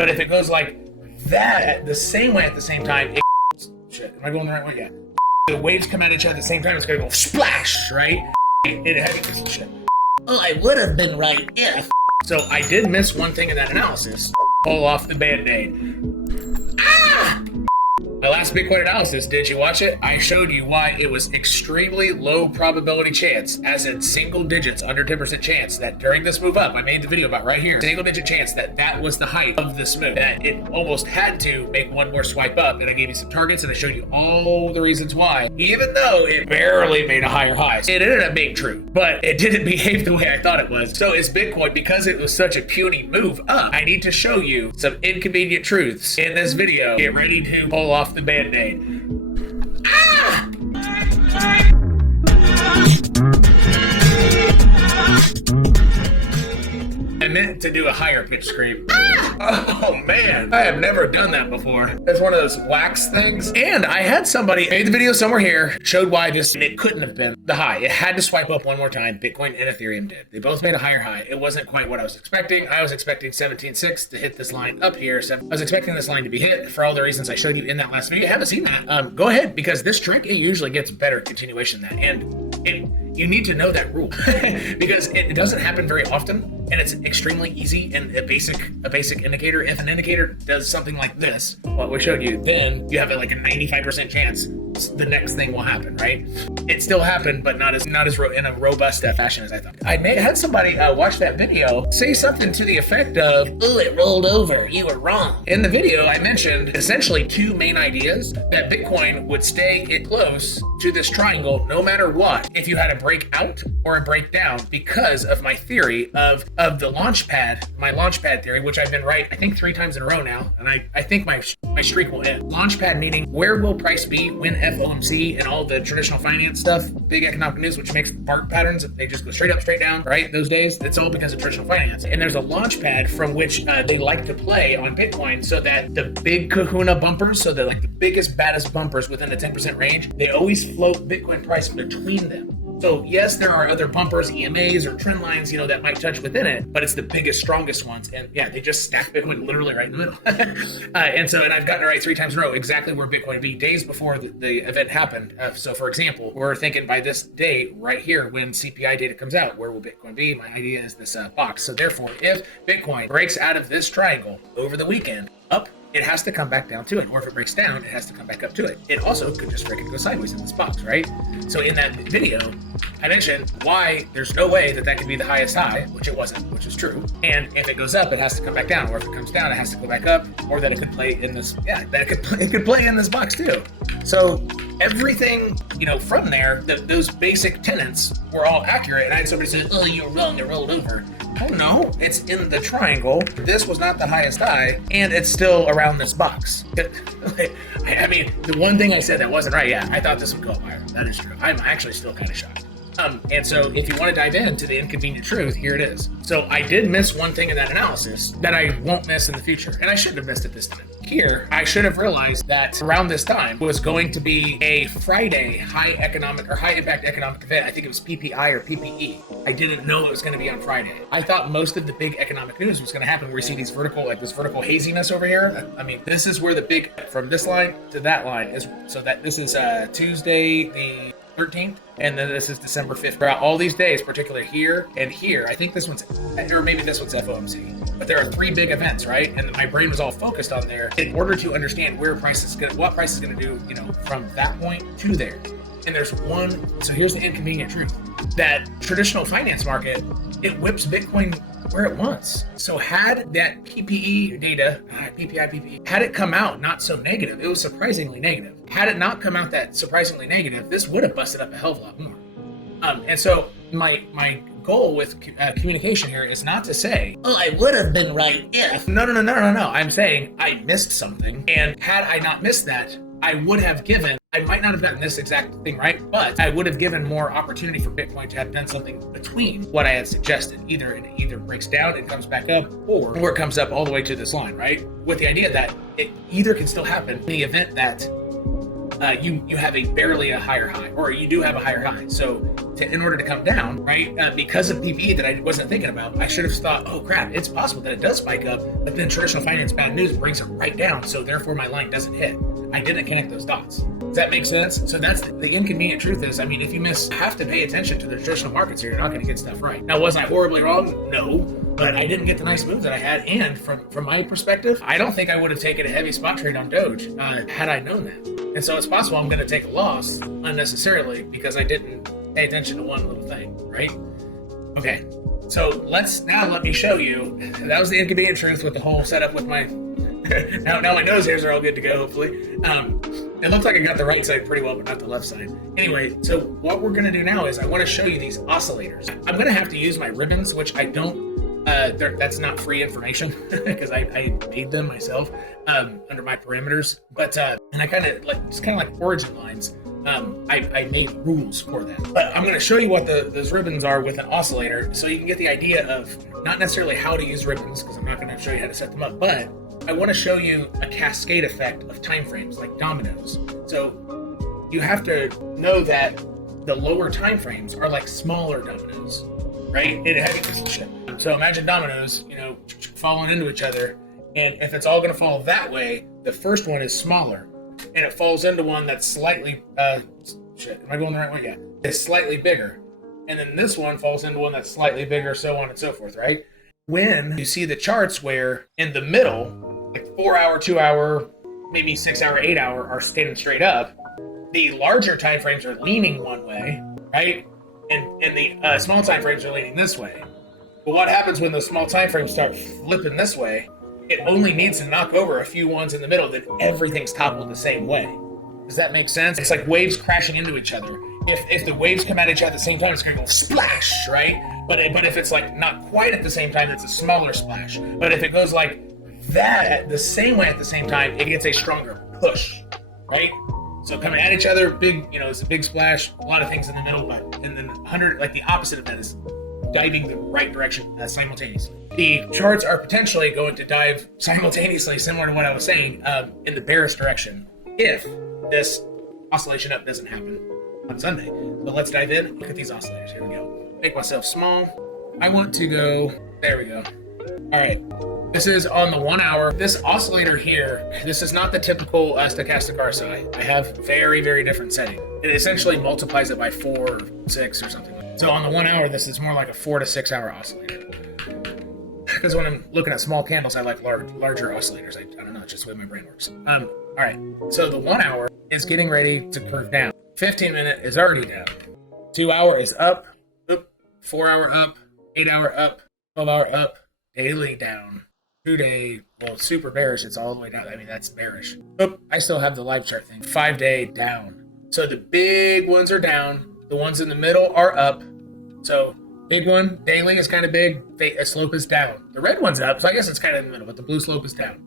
But if it goes like that, the same way at the same time, shit, am I going the right way? Yeah. The waves come at each other at the same time, it's gonna go splash, right? Shit. Oh, I would have been right if. So I did miss one thing in that analysis. Pull off the Band-Aid. Ah! My last Bitcoin analysis, did you watch it? I showed you why it was extremely low probability chance, as in single digits, under 10% chance, that during this move up, I made the video about right here, single digit chance that was the height of this move, that it almost had to make one more swipe up, and I gave you some targets, and I showed you all the reasons why, even though it barely made a higher high. It ended up being true, but it didn't behave the way I thought it was. So is Bitcoin, because it was such a puny move up, I need to show you some inconvenient truths in this video. Get ready to pull off the Band-Aid. Ah! I meant to do a higher pitch scream. Ah! Oh man, I have never done that before. It's one of those wax things. And I had somebody made the video somewhere here, showed why this, and it couldn't have been the high. It had to swipe up one more time. Bitcoin and Ethereum did. They both made a higher high. It wasn't quite what I was expecting. I was expecting 17.6 to hit this line up here. So I was expecting this line to be hit for all the reasons I showed you in that last video. If you haven't seen that, go ahead, because this trick, it usually gets better continuation than that. And you need to know that rule because it doesn't happen very often, and it's extremely easy and a basic indicator. If an indicator does something like this, what we showed you, then you have like a 95% chance the next thing will happen, right? It still happened, but not as in a robust fashion as I thought. I had somebody watch that video say something to the effect of, "Oh, it rolled over. You were wrong." In the video, I mentioned essentially two main ideas: that Bitcoin would stay close to this triangle no matter what, if you had a breakout or a breakdown, because of my theory of the launchpad, my launchpad theory, which I've been right, I think 3 times in a row now, and I think my streak will end. Launchpad meaning where will price be when FOMC and all the traditional finance stuff, big economic news, which makes BART patterns, they just go straight up, straight down, right? Those days, it's all because of traditional finance. And there's a launchpad from which they like to play on Bitcoin, so that the big kahuna bumpers, so that like the biggest, baddest bumpers within the 10% range, they always float Bitcoin price between them. So yes, there are other bumpers, EMAs or trend lines, that might touch within it, but it's the biggest, strongest ones. And yeah, they just stack Bitcoin literally right in the middle. And I've gotten it right 3 times in a row, exactly where Bitcoin would be days before the event happened. So for example, we're thinking by this day right here, when CPI data comes out, where will Bitcoin be? My idea is this box. So therefore, if Bitcoin breaks out of this triangle over the weekend, up, it has to come back down to it. Or if it breaks down, it has to come back up to it. It also could just freaking go sideways in this box, right? So in that video, I mentioned why there's no way that could be the highest high, which it wasn't, which is true. And if it goes up, it has to come back down. Or if it comes down, it has to go back up. Or that it could play in this, it could play in this box too. So everything, from there, those basic tenets were all accurate. And I had somebody say, "Oh, you're wrong, it rolled over." Oh no, it's in the triangle. This was not the highest high, and it's still around this box. I mean, the one thing I said that wasn't right, I thought this would go up higher. That is true. I'm actually still kind of shocked. And so if you want to dive into the inconvenient truth, here it is. So I did miss one thing in that analysis that I won't miss in the future, and I shouldn't have missed it this time. Here, I should have realized that around this time was going to be a Friday high impact economic event. I think it was PPI or PPE. I didn't know it was going to be on Friday. I thought most of the big economic news was going to happen where we see these this vertical haziness over here. I mean, this is where the big, from this line to that line is, so that this is Tuesday the 13th, and then this is December 5th. Throughout all these days, particularly here and here, I think this one's, or maybe this one's FOMC, but there are 3 big events, right? And my brain was all focused on there in order to understand what price is going to do, from that point to there. And there's one, so here's the inconvenient truth, that traditional finance market, it whips Bitcoin where it wants. So had that PPE data, PPI, had it come out not so negative, it was surprisingly negative. Had it not come out that surprisingly negative, this would have busted up a hell of a lot more. And so my goal with communication here is not to say, "Oh, I would have been right if." No. I'm saying I missed something, and had I not missed that, I might not have gotten this exact thing right, but I would have given more opportunity for Bitcoin to have done something between what I had suggested. Either it breaks down and comes back up, or it comes up all the way to this line, right? With the idea that it either can still happen in the event that you have barely a higher high, or you do have a higher high. So in order to come down, right, because of PPE that I wasn't thinking about, I should have thought, oh crap, it's possible that it does spike up, but then traditional finance bad news brings it right down, so therefore my line doesn't hit. I didn't connect those dots. Does that make sense? So that's the inconvenient truth is, I mean, if you have to pay attention to the traditional markets here, you're not going to get stuff right. Now, was I horribly wrong? No, but I didn't get the nice move that I had. And from my perspective, I don't think I would have taken a heavy spot trade on Doge had I known that. And so it's possible I'm going to take a loss unnecessarily because I didn't pay attention to one little thing, right? Okay, so let me show you. That was the inconvenient truth with the whole setup with my now my nose hairs are all good to go, hopefully. It looks like I got the right side pretty well, but not the left side. Anyway, so what we're gonna do now is I wanna show you these oscillators. I'm gonna have to use my ribbons, which I don't, that's not free information because I made them myself under my parameters. But, and I it's kind of like origin lines. I made rules for them. But I'm gonna show you what those ribbons are with an oscillator so you can get the idea of not necessarily how to use ribbons, because I'm not gonna show you how to set them up, but I want to show you a cascade effect of time frames like dominoes. So you have to know that the lower time frames are like smaller dominoes, right? So imagine dominoes, falling into each other, and if it's all going to fall that way, the first one is smaller, and it falls into one that's slightly am I going the right way? Yeah, it's slightly bigger, and then this one falls into one that's slightly bigger, so on and so forth, right? When you see the charts where in the middle, like 4 hour, 2 hour, maybe 6 hour, 8 hour are standing straight up, the larger time frames are leaning one way, right? And the small time frames are leaning this way. But what happens when the small time frames start flipping this way? It only needs to knock over a few ones in the middle, then everything's toppled the same way. Does that make sense? It's like waves crashing into each other. If the waves come at each other at the same time, it's going to go splash, right? But if it's like not quite at the same time, it's a smaller splash. But if it goes like that the same way at the same time, it gets a stronger push, right? So coming at each other, big, it's a big splash, a lot of things in the middle, and then 100, like the opposite of that is diving the right direction simultaneously. The charts are potentially going to dive simultaneously, similar to what I was saying, in the bearish direction, if this oscillation up doesn't happen on Sunday. So let's dive in. Look at these oscillators. Here we go. Make myself small. I want to go, there we go. All right. This is on the 1 hour. This oscillator here, this is not the typical stochastic RSI. I have very, very different setting. It essentially multiplies it by 4 or 6 or something. So on the 1 hour, this is more like a 4 to 6 hour oscillator. Because when I'm looking at small candles, I like larger oscillators. I don't know, it's just the way my brain works. All right, so the 1 hour is getting ready to curve down. 15-minute is already down. 2 hour is up. 4 hour up. 8 hour up. 12 hour up. Daily down. 2 day, well, super bearish. It's all the way down. I mean, that's bearish. I still have the live chart thing. 5 day down. So the big ones are down. The ones in the middle are up. So big one, daily is kind of big. Slope is down. The red one's up, so I guess it's kind of in the middle, but the blue slope is down.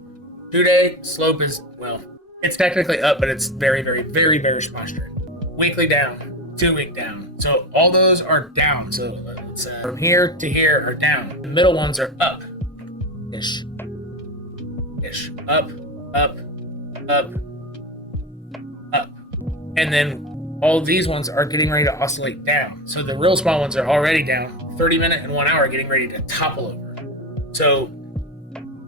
2 day slope is, well, it's technically up, but it's very, very, very bearish posture. Weekly down, 2 week down. So all those are down. So let's, from here to here are down. The middle ones are up. Ish. Up. Up. And then all of these ones are getting ready to oscillate down. So the real small ones are already down. 30-minute and 1 hour getting ready to topple over. So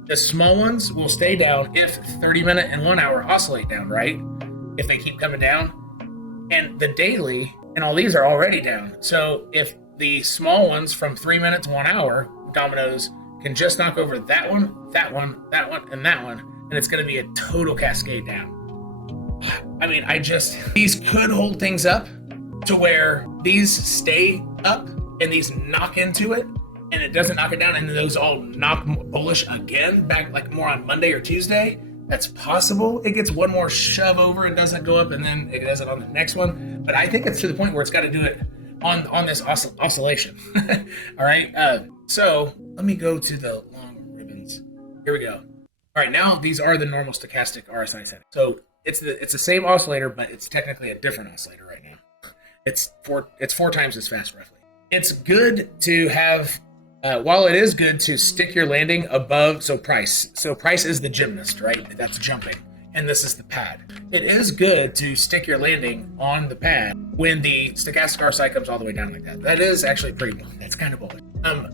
the small ones will stay down if 30-minute and 1 hour oscillate down, right? If they keep coming down. And the daily and all these are already down. So if the small ones from 3 minutes, 1 hour dominoes can just knock over that one, that one, that one, and that one, and it's going to be a total cascade down. I mean, these could hold things up to where these stay up and these knock into it and it doesn't knock it down, and those all knock bullish again back like more on Monday or Tuesday. That's possible. It gets one more shove over and doesn't go up, and then it does it on the next one. But I think it's to the point where it's got to do it on this oscillation. All right. So let me go to the long ribbons. Here we go. All right. Now these are the normal stochastic RSI settings. So it's the same oscillator, but it's technically a different oscillator right now. It's four times as fast roughly. It's good to have, while it is good to stick your landing above, so price is the gymnast, right? That's jumping. and this is the pad. It is good to stick your landing on the pad when the stochastic RSI comes all the way down like that. That is actually pretty bullish. That's kind of bullish.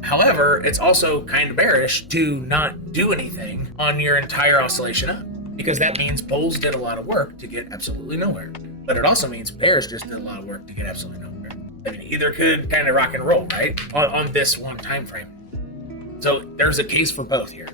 However, it's also kind of bearish to not do anything on your entire oscillation up, because that means bulls did a lot of work to get absolutely nowhere. But it also means bears just did a lot of work to get absolutely nowhere. I mean, either could kind of rock and roll, right? On this one time frame. So there's a case for both here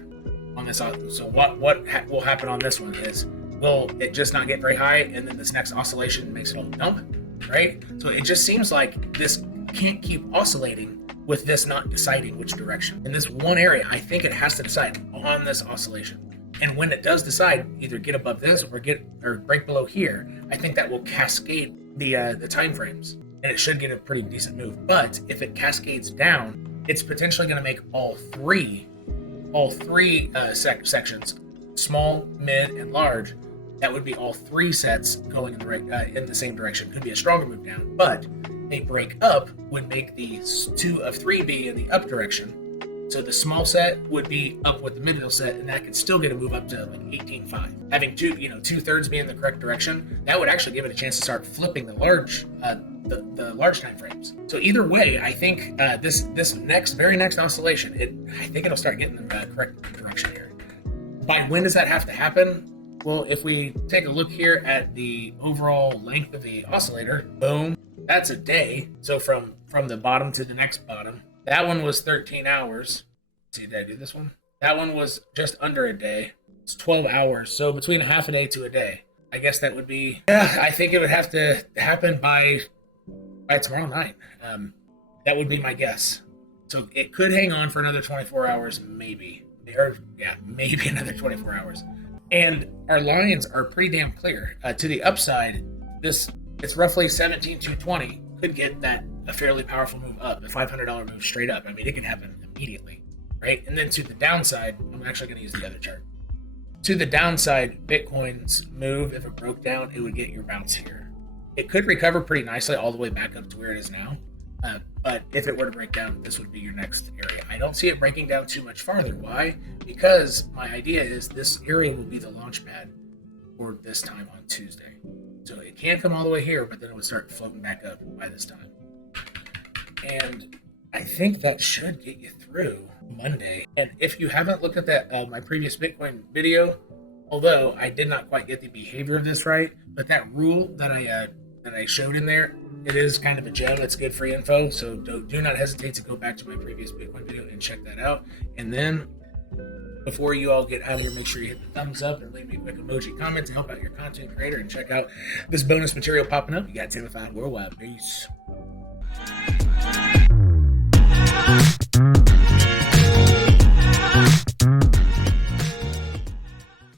on this. So what will happen on this one is, will it just not get very high, and then this next oscillation makes it all dump, right? So it just seems like this can't keep oscillating with this not deciding which direction. In this one area, I think it has to decide on this oscillation. And when it does decide, either get above this or break below here, I think that will cascade the time frames, and it should get a pretty decent move. But if it cascades down, it's potentially going to make all three sections, small, mid, and large. That would be all three sets going in the right in the same direction. Could be a stronger move down, but a break up would make the 2 of 3 be in the up direction. So the small set would be up with the middle set, and that could still get a move up to like 18.5. Having 2/3 be in the correct direction, that would actually give it a chance to start flipping the large time frames. So either way, I think this very next oscillation, I think it'll start getting in the correct direction here. By when does that have to happen? Well, if we take a look here at the overall length of the oscillator, boom, that's a day. So from the bottom to the next bottom, that one was 13 hours. Let's see, did I do this one? That one was just under a day. It's 12 hours. So between half a day to a day. I guess that would be, I think it would have to happen by tomorrow night. That would be my guess. So it could hang on for another 24 hours, maybe. Maybe another 24 hours. And our lines are pretty damn clear. To the upside, it's roughly 17,220. Could get a fairly powerful move up, a $500 move straight up. I mean, it can happen immediately, right? And then to the downside, I'm actually going to use the other chart. To the downside, Bitcoin's move, if it broke down, it would get your bounce here. It could recover pretty nicely all the way back up to where it is now. But if it were to break down, this would be your next area. I don't see it breaking down too much farther. Why? Because my idea is this area will be the launch pad for this time on Tuesday. So it can't come all the way here, but then it would start floating back up by this time. And I think that should get you through Monday. And if you haven't looked at that my previous Bitcoin video, although I did not quite get the behavior of this right, but that rule that I showed in there, it is kind of a gem. It's good free info. So do not hesitate to go back to my previous Bitcoin video and check that out. And then before you all get out of here, make sure you hit the thumbs up and leave me a quick emoji comment to help out your content creator, and check out this bonus material popping up. You got 10 to 5 worldwide. Peace.